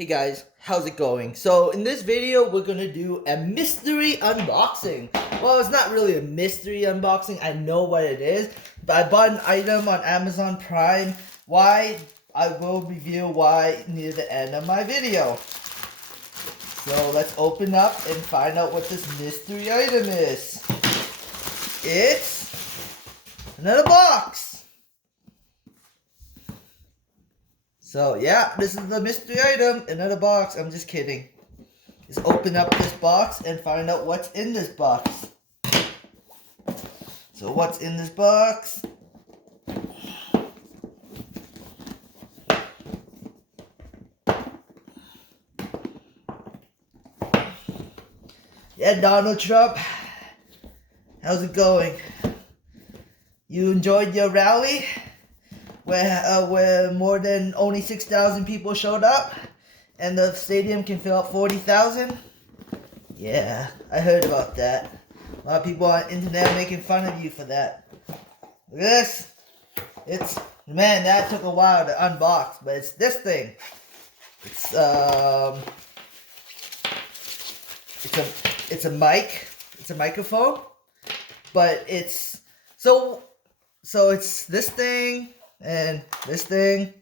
Hey guys, how's it going? So in this video, we're gonna do a mystery unboxing. Well, it's not really a mystery unboxing. I know what it is, but I bought an item on Amazon Prime. Why? I will review why near the end of my video. So let's open up and find out what this mystery item is. It's another box. So yeah, this is the mystery item, another box. I'm just kidding. Let's open up this box and find out what's in this box. So what's in this box? Yeah, Donald Trump, how's it going? You enjoyed your rally? Where more than only 6,000 people showed up and the stadium can fill up 40,000? Yeah, I heard about that. A lot of people on the internet making fun of you for that. Look at this. Man, that took a while to unbox, but it's this thing. It's a mic. It's a microphone, but it's so it's this thing and this thing.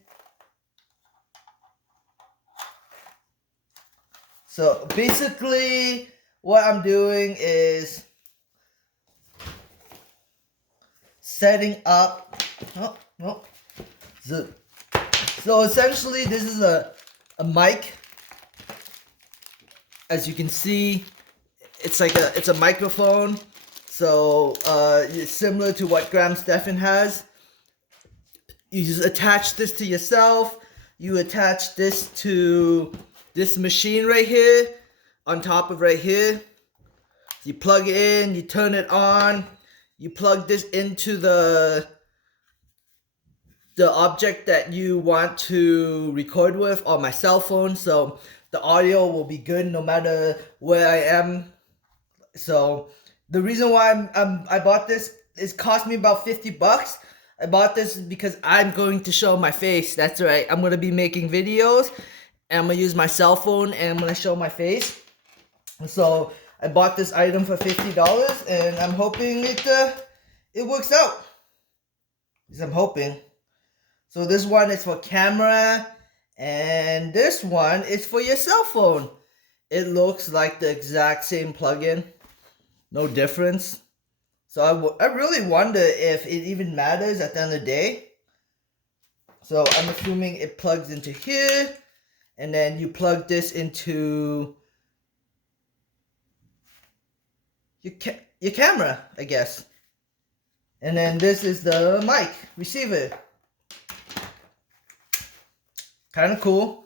So basically what I'm doing is setting up so essentially this is a mic. As you can see, it's a microphone. So it's similar to what Graham Stephan has. You just attach this to yourself. You attach this to this machine right here, on top of right here. You plug it in, you turn it on, you plug this into the object that you want to record with, on my cell phone, so the audio will be good no matter where I am. So the reason why I bought this is cost me about 50 bucks. I bought this because I'm going to show my face. That's right. I'm going to be making videos and I'm going to use my cell phone and I'm going to show my face. So I bought this item for $50 and I'm hoping it works out. I'm hoping. So this one is for camera and this one is for your cell phone. It looks like the exact same plugin. No difference. So I really wonder if it even matters at the end of the day. So I'm assuming it plugs into here. And then you plug this into your camera, I guess. And then this is the mic receiver. Kind of cool.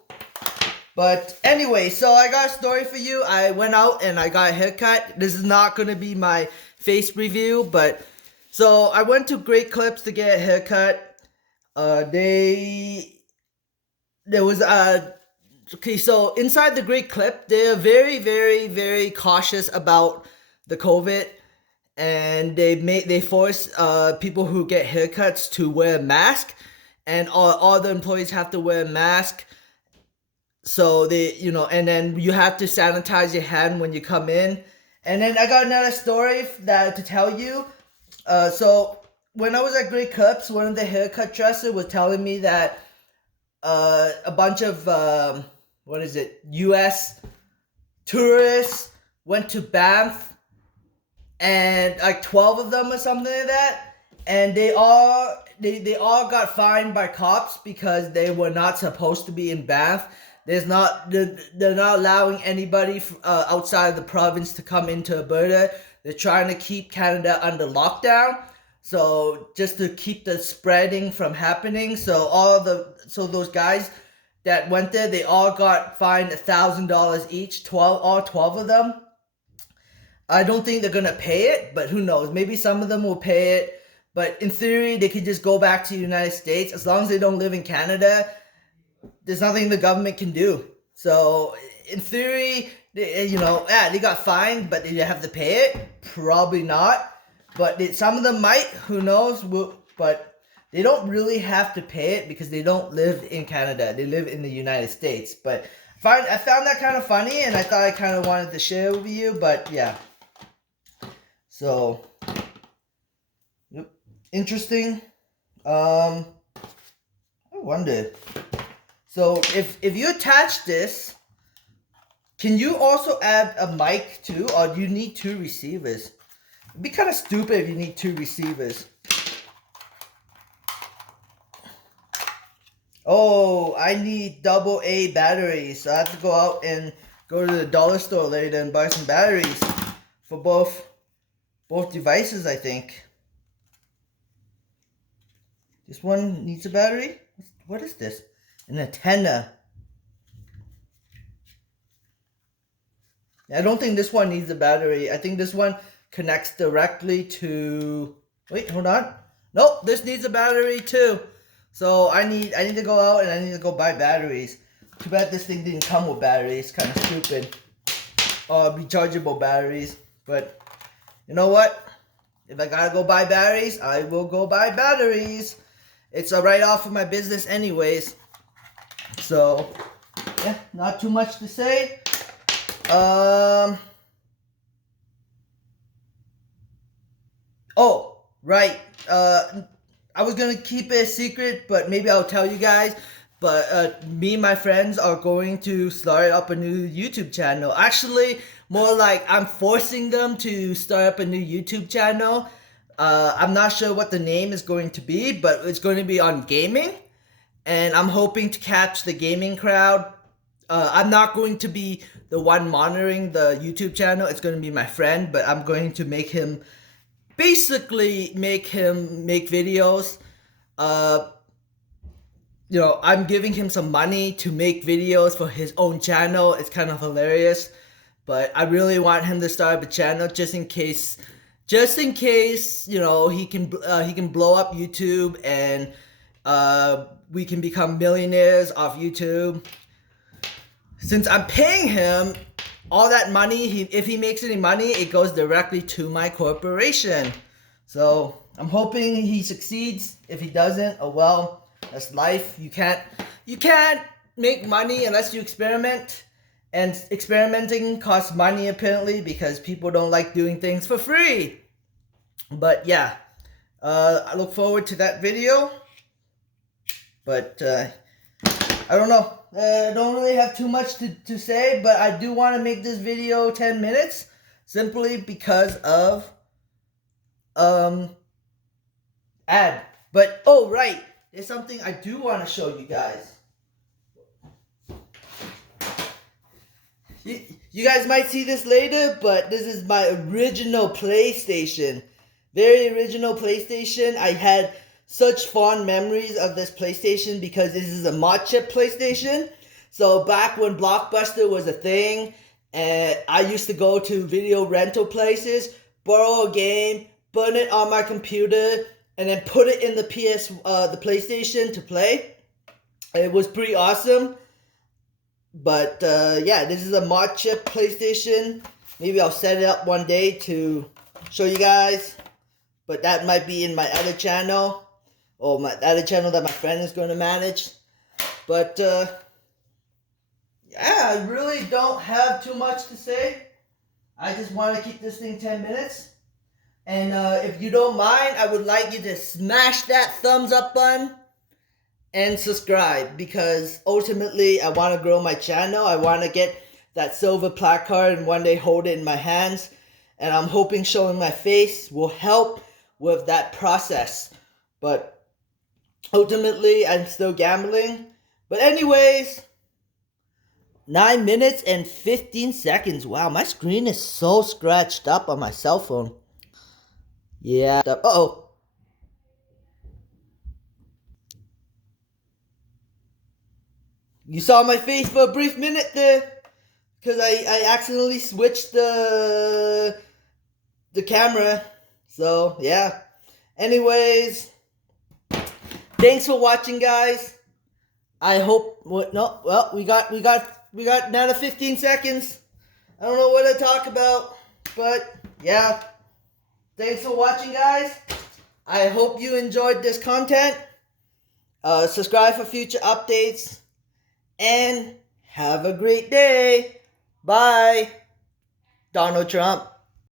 But anyway, so I got a story for you. I went out and I got a haircut. This is not going to be my face review, but so I went to Great Clips to get a haircut. Okay, so inside the Great Clip, they're very, very, very cautious about the COVID, and they force people who get haircuts to wear a mask, and all the employees have to wear a mask. So and then you have to sanitize your hand when you come in. And then I got another story to tell you. So when I was at Great Clips, one of the haircut dressers was telling me that a bunch of U.S. tourists went to Banff, and like 12 of them or something like that, and they all got fined by cops because they were not supposed to be in Banff. They're not allowing anybody outside of the province to come into Alberta. They're trying to keep Canada under lockdown, so just to keep the spreading from happening. So those guys that went there, they all got fined $1,000 each. All 12 of them. I don't think they're gonna pay it, but who knows? Maybe some of them will pay it. But in theory, they could just go back to the United States as long as they don't live in Canada. There's nothing the government can do. So in theory, they got fined, but did they have to pay it? Probably not. But some of them might. Who knows? But they don't really have to pay it because they don't live in Canada. They live in the United States. But I found that kind of funny, and I thought I kind of wanted to share with you. But yeah, so yep, interesting. I wonder. So if you attach this, can you also add a mic too, or do you need 2 receivers? It'd be kind of stupid if you need 2 receivers. Oh, I need AA batteries. So I have to go out and go to the dollar store later and buy some batteries for both devices, I think. This one needs a battery? What is this? An antenna. I don't think this one needs a battery. I think this one connects directly to... Wait, hold on. Nope, this needs a battery too. So I need to go out and I need to go buy batteries. Too bad this thing didn't come with batteries. Kind of stupid. Rechargeable batteries. But you know what? If I gotta go buy batteries, I will go buy batteries. It's a write-off of my business anyways. So, yeah, not too much to say. Oh, right. I was gonna keep it a secret, but maybe I'll tell you guys. But me and my friends are going to start up a new YouTube channel. Actually, more like I'm forcing them to start up a new YouTube channel. I'm not sure what the name is going to be, but it's going to be on gaming. And I'm hoping to catch the gaming crowd. I'm not going to be the one monitoring the YouTube channel. It's going to be my friend, but I'm going to make him make videos. You know, I'm giving him some money to make videos for his own channel. It's kind of hilarious, but I really want him to start up a channel just in case, you know, he can blow up YouTube and we can become millionaires off YouTube. Since I'm paying him all that money, if he makes any money, it goes directly to my corporation. So I'm hoping he succeeds. If he doesn't, oh well, that's life. You can't make money unless you experiment, and experimenting costs money apparently because people don't like doing things for free. But yeah, I look forward to that video. But I don't know. I don't really have too much to say, but I do want to make this video 10 minutes simply because of ad. But oh right, there's something I do want to show you guys. You guys might see this later, but this is my original PlayStation. Very original PlayStation. I had such fond memories of this PlayStation because this is a mod chip PlayStation. So back when Blockbuster was a thing, and I used to go to video rental places, borrow a game, burn it on my computer, and then put it in the PlayStation to play. It was pretty awesome. But yeah, this is a mod chip PlayStation. Maybe I'll set it up one day to show you guys. But that might be in my other channel. Or my other channel that my friend is going to manage. But yeah, I really don't have too much to say. I just want to keep this thing 10 minutes. And if you don't mind, I would like you to smash that thumbs up button and subscribe, because ultimately I want to grow my channel. I want to get that silver placard and one day hold it in my hands. And I'm hoping showing my face will help with that process. But ultimately, I'm still gambling. But anyways, 9 minutes and 15 seconds. Wow, my screen is so scratched up on my cell phone. Yeah. Uh-oh. You saw my face for a brief minute there. Because I accidentally switched the camera. So, yeah. Anyways, thanks for watching, guys. I hope we got another 15 seconds. I don't know what to talk about, but yeah. Thanks for watching, guys. I hope you enjoyed this content. Subscribe for future updates and Have a great day. Bye. Donald Trump.